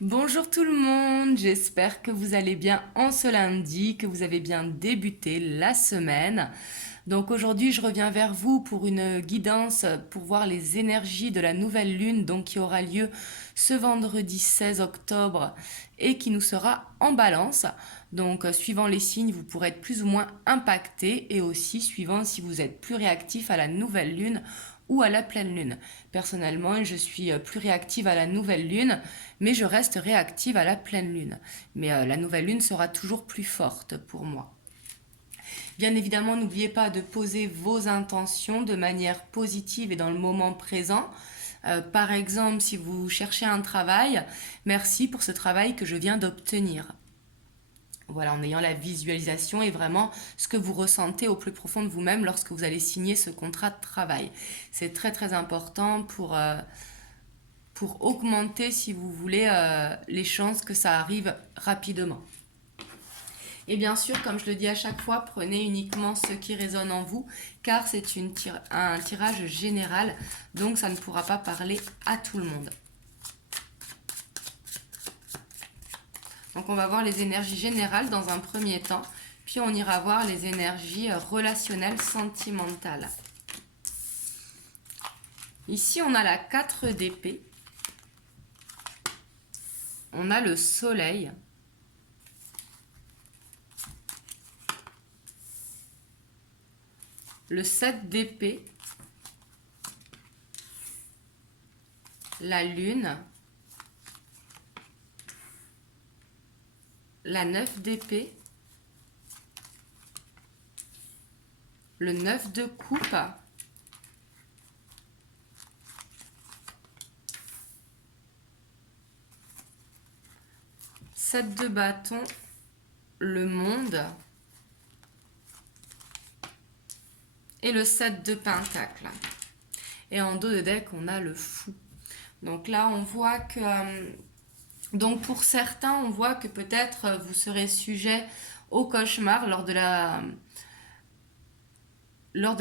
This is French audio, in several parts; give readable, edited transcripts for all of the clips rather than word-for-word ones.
Bonjour tout le monde, j'espère que vous allez bien en ce lundi, que vous avez bien débuté la semaine. Donc aujourd'hui, je reviens vers vous pour une guidance pour voir les énergies de la nouvelle lune donc qui aura lieu ce vendredi 16 octobre et qui nous sera en balance. Donc suivant les signes, vous pourrez être plus ou moins impacté et aussi suivant si vous êtes plus réactif à la nouvelle lune ou à la pleine lune. Personnellement, je suis plus réactive à la nouvelle lune, mais je reste réactive à la pleine lune. Mais la nouvelle lune sera toujours plus forte pour moi. Bien évidemment, n'oubliez pas de poser vos intentions de manière positive et dans le moment présent. Par exemple, si vous cherchez un travail, merci pour ce travail que je viens d'obtenir. Voilà, en ayant la visualisation et vraiment ce que vous ressentez au plus profond de vous-même lorsque vous allez signer ce contrat de travail. C'est très très important pour augmenter, si vous voulez, les chances que ça arrive rapidement. Et bien sûr, comme je le dis à chaque fois, prenez uniquement ce qui résonne en vous, car c'est un tirage général, donc ça ne pourra pas parler à tout le monde. Donc on va voir les énergies générales dans un premier temps, puis on ira voir les énergies relationnelles, sentimentales. Ici, on a la 4 d'épée, on a le soleil, le 7 d'épée, la lune, la 9 d'épée, le 9 de coupe, sept de bâton, le monde et le 7 de pentacle. Et en dos de deck, on a le fou. Donc là, on voit que... donc pour certains, on voit que peut-être vous serez sujet au cauchemar lors de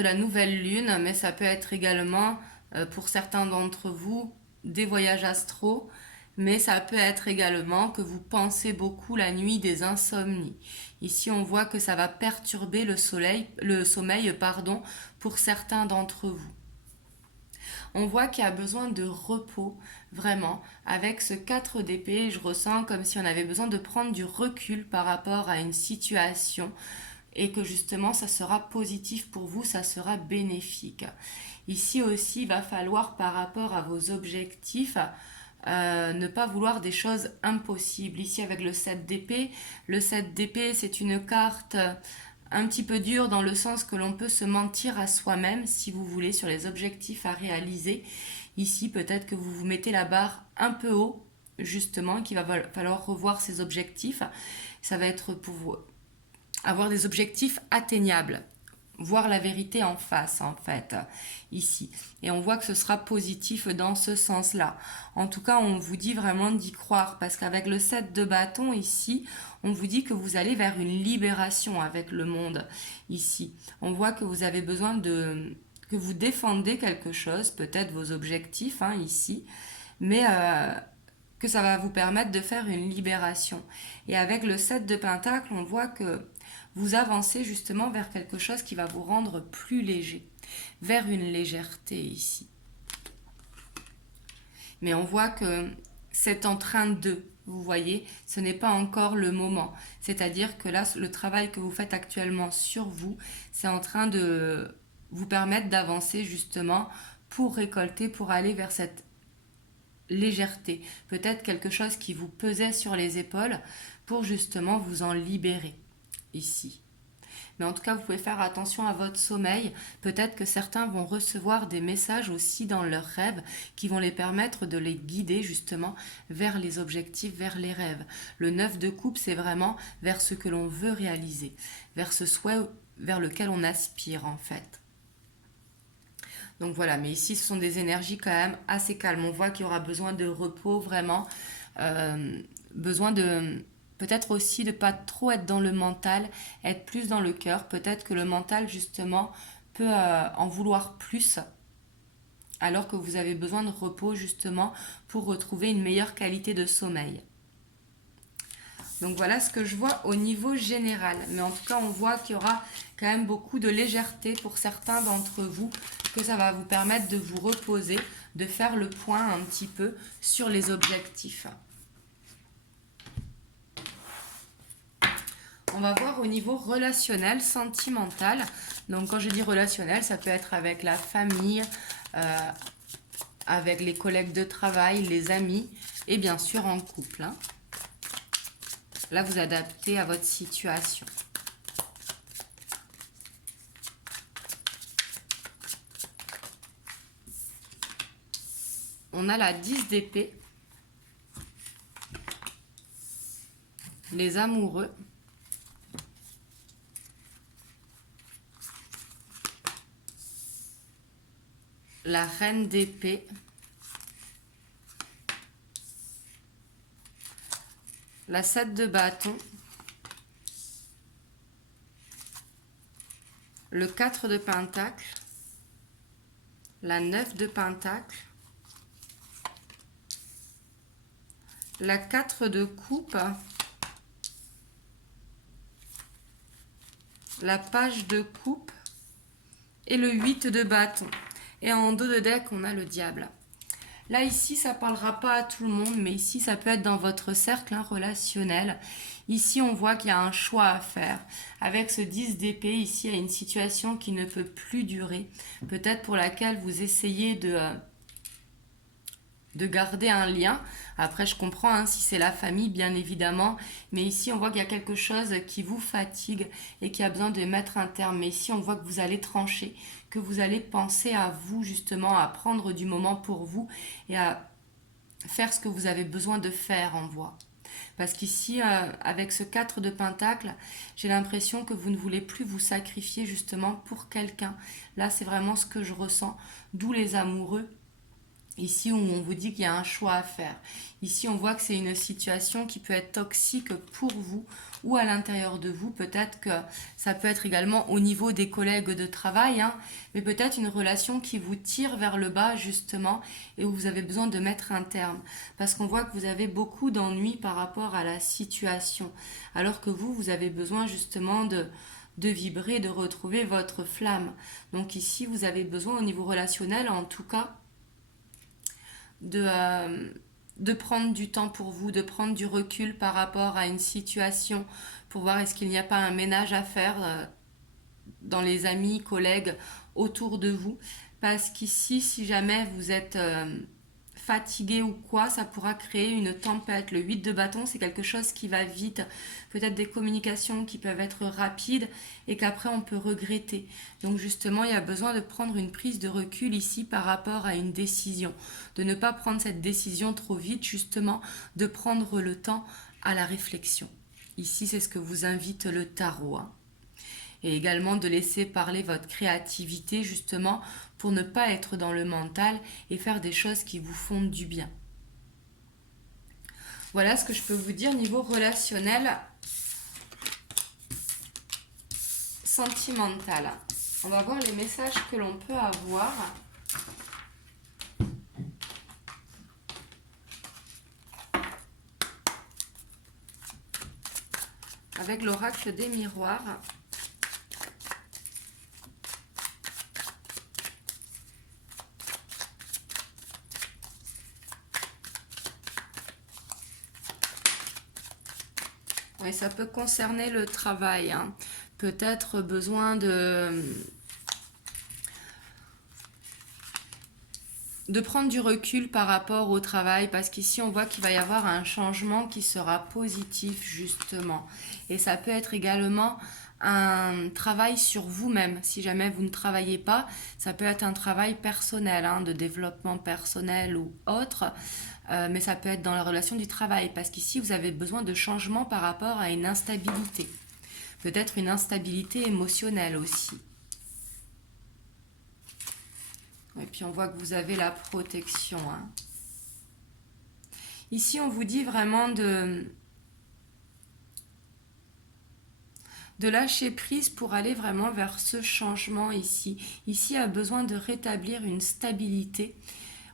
la nouvelle lune, mais ça peut être également, pour certains d'entre vous, des voyages astraux, mais ça peut être également que vous pensez beaucoup la nuit, des insomnies. Ici, on voit que ça va perturber le sommeil, pour certains d'entre vous. On voit qu'il y a besoin de repos, vraiment. Avec ce 4 d'épée, je ressens comme si on avait besoin de prendre du recul par rapport à une situation et que justement ça sera positif pour vous, ça sera bénéfique. Ici aussi, il va falloir par rapport à vos objectifs ne pas vouloir des choses impossibles. Ici avec le 7 d'épée, le 7 d'épée c'est une carte un petit peu dure dans le sens que l'on peut se mentir à soi-même si vous voulez sur les objectifs à réaliser. Ici peut-être que vous vous mettez la barre un peu haut justement, qu'il va falloir revoir ses objectifs. Ça va être pour vous avoir des objectifs atteignables, voir la vérité en face en fait ici, et on voit que ce sera positif dans ce sens-là. En tout cas, on vous dit vraiment d'y croire parce qu'avec le 7 de bâton ici, on vous dit que vous allez vers une libération avec le monde ici. On voit que vous avez besoin que vous défendez quelque chose, peut-être vos objectifs ici, mais que ça va vous permettre de faire une libération. Et avec le 7 de pentacle, on voit que vous avancez justement vers quelque chose qui va vous rendre plus léger, vers une légèreté ici. Mais on voit que c'est en train de, vous voyez, ce n'est pas encore le moment. C'est-à-dire que là, le travail que vous faites actuellement sur vous, c'est en train de vous permettre d'avancer justement pour récolter, pour aller vers cette légèreté. Peut-être quelque chose qui vous pesait sur les épaules pour justement vous en libérer ici. Mais en tout cas, vous pouvez faire attention à votre sommeil. Peut-être que certains vont recevoir des messages aussi dans leurs rêves qui vont les permettre de les guider justement vers les objectifs, vers les rêves. Le 9 de coupe, c'est vraiment vers ce que l'on veut réaliser, vers ce souhait vers lequel on aspire en fait. Donc voilà, mais ici ce sont des énergies quand même assez calmes. On voit qu'il y aura besoin de repos vraiment, besoin de peut-être aussi de pas trop être dans le mental, être plus dans le cœur. Peut-être que le mental justement peut en vouloir plus alors que vous avez besoin de repos justement pour retrouver une meilleure qualité de sommeil. Donc voilà ce que je vois au niveau général. Mais en tout cas, on voit qu'il y aura quand même beaucoup de légèreté pour certains d'entre vous, que ça va vous permettre de vous reposer, de faire le point un petit peu sur les objectifs. On va voir au niveau relationnel, sentimental. Donc quand je dis relationnel, ça peut être avec la famille, avec les collègues de travail, les amis et bien sûr en couple. Là, vous adaptez à votre situation. On a la 10 d'épée, les amoureux, la reine d'épée, la 7 de bâton, le 4 de pentacle, la 9 de pentacle, la 4 de coupe, la page de coupe et le 8 de bâton. Et en dos de deck, on a le diable. Là, ici, ça ne parlera pas à tout le monde, mais ici, ça peut être dans votre cercle relationnel. Ici, on voit qu'il y a un choix à faire. Avec ce 10 d'épée, ici, il y a une situation qui ne peut plus durer. Peut-être pour laquelle vous essayez de garder un lien. Après, je comprends si c'est la famille, bien évidemment. Mais ici, on voit qu'il y a quelque chose qui vous fatigue et qui a besoin de mettre un terme. Mais ici, on voit que vous allez trancher, que vous allez penser à vous, justement, à prendre du moment pour vous et à faire ce que vous avez besoin de faire, on voit. Parce qu'ici, avec ce 4 de pentacle, j'ai l'impression que vous ne voulez plus vous sacrifier, justement, pour quelqu'un. Là, c'est vraiment ce que je ressens. D'où les amoureux. Ici où on vous dit qu'il y a un choix à faire. Ici on voit que c'est une situation qui peut être toxique pour vous ou à l'intérieur de vous. Peut-être que ça peut être également au niveau des collègues de travail, mais peut-être une relation qui vous tire vers le bas justement et où vous avez besoin de mettre un terme. Parce qu'on voit que vous avez beaucoup d'ennuis par rapport à la situation. Alors que vous avez besoin justement de vibrer, de retrouver votre flamme. Donc ici vous avez besoin au niveau relationnel en tout cas de prendre du temps pour vous, de prendre du recul par rapport à une situation pour voir est-ce qu'il n'y a pas un ménage à faire dans les amis, collègues autour de vous. Parce qu'ici, si jamais vous êtes fatigué ou quoi, ça pourra créer une tempête. Le 8 de bâton, c'est quelque chose qui va vite. Peut-être des communications qui peuvent être rapides et qu'après on peut regretter. Donc justement, il y a besoin de prendre une prise de recul ici par rapport à une décision. De ne pas prendre cette décision trop vite, justement, de prendre le temps à la réflexion. Ici, c'est ce que vous invite le tarot. Et également de laisser parler votre créativité justement pour ne pas être dans le mental et faire des choses qui vous font du bien. Voilà ce que je peux vous dire niveau relationnel, sentimental. On va voir les messages que l'on peut avoir. Avec l'oracle des miroirs. Oui, ça peut concerner le travail. Peut-être besoin de prendre du recul par rapport au travail, parce qu'ici on voit qu'il va y avoir un changement qui sera positif justement. Et ça peut être également un travail sur vous-même. Si jamais vous ne travaillez pas, ça peut être un travail personnel, de développement personnel ou autre. Mais ça peut être dans la relation du travail, parce qu'ici vous avez besoin de changement par rapport à une instabilité. Peut-être une instabilité émotionnelle aussi. Et puis on voit que vous avez la protection. Ici on vous dit vraiment de lâcher prise pour aller vraiment vers ce changement ici. Ici a besoin de rétablir une stabilité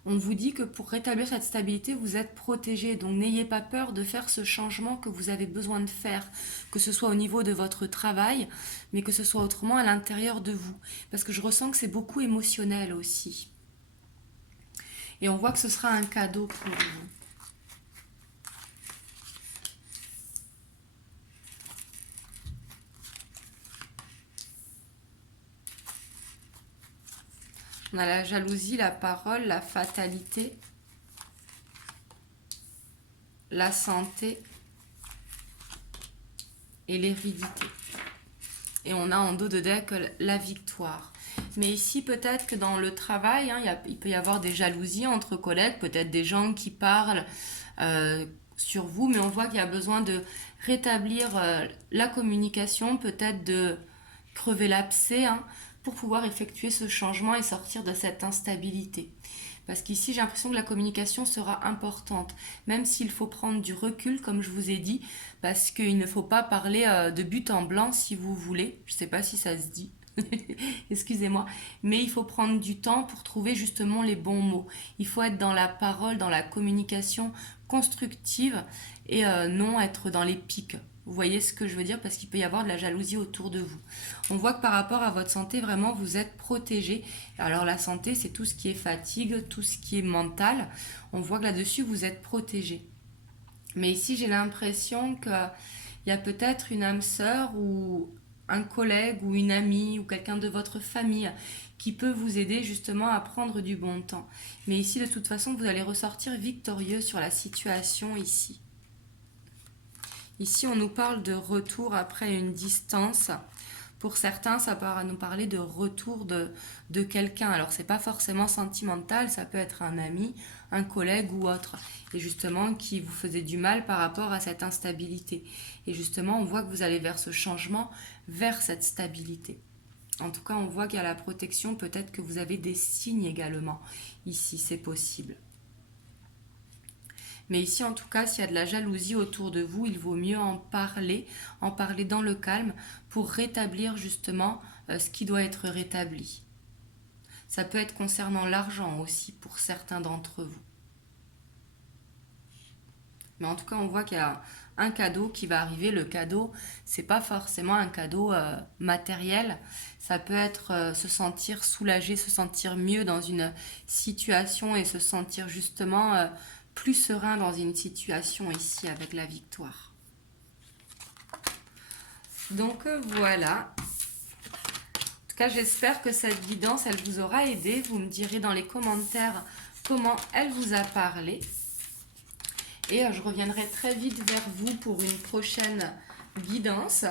On vous dit que pour rétablir cette stabilité, vous êtes protégé. Donc n'ayez pas peur de faire ce changement que vous avez besoin de faire, que ce soit au niveau de votre travail, mais que ce soit autrement à l'intérieur de vous. Parce que je ressens que c'est beaucoup émotionnel aussi. Et on voit que ce sera un cadeau pour vous. On a la jalousie, la parole, la fatalité, la santé et l'hérédité. Et on a en dos de deck la victoire. Mais ici, peut-être que dans le travail, il peut y avoir des jalousies entre collègues, peut-être des gens qui parlent sur vous, mais on voit qu'il y a besoin de rétablir la communication, peut-être de crever l'abcès, pour pouvoir effectuer ce changement et sortir de cette instabilité. Parce qu'ici, j'ai l'impression que la communication sera importante, même s'il faut prendre du recul, comme je vous ai dit, parce qu'il ne faut pas parler de but en blanc si vous voulez. Je ne sais pas si ça se dit. Excusez-moi, mais il faut prendre du temps pour trouver justement les bons mots. Il faut être dans la parole, dans la communication constructive et non être dans les pics. Vous voyez ce que je veux dire, parce qu'il peut y avoir de la jalousie autour de vous. On voit que par rapport à votre santé, vraiment, vous êtes protégé. Alors la santé, c'est tout ce qui est fatigue, tout ce qui est mental. On voit que là-dessus, vous êtes protégé. Mais ici, j'ai l'impression qu'il y a peut-être une âme sœur ou un collègue ou une amie ou quelqu'un de votre famille qui peut vous aider justement à prendre du bon temps. Mais ici, de toute façon, vous allez ressortir victorieux sur la situation ici. Ici, on nous parle de retour après une distance. Pour certains, ça va nous parler de retour de quelqu'un. Alors, c'est pas forcément sentimental, ça peut être un ami, un collègue ou autre. Et justement, qui vous faisait du mal par rapport à cette instabilité. Et justement, on voit que vous allez vers ce changement, vers cette stabilité. En tout cas, on voit qu'il y a la protection. Peut-être que vous avez des signes également. Ici, c'est possible. Mais ici, en tout cas, s'il y a de la jalousie autour de vous, il vaut mieux en parler dans le calme pour rétablir justement ce qui doit être rétabli. Ça peut être concernant l'argent aussi pour certains d'entre vous. Mais en tout cas, on voit qu'il y a un cadeau qui va arriver. Le cadeau, c'est pas forcément un cadeau matériel. Ça peut être se sentir soulagé, se sentir mieux dans une situation et se sentir justement plus serein dans une situation ici avec la victoire. Donc voilà. En tout cas, j'espère que cette guidance, elle vous aura aidé. Vous me direz dans les commentaires comment elle vous a parlé. Et je reviendrai très vite vers vous pour une prochaine guidance.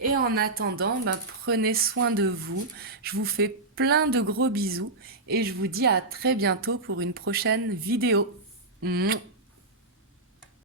Et en attendant, prenez soin de vous. Je vous fais plein de gros bisous et je vous dis à très bientôt pour une prochaine vidéo.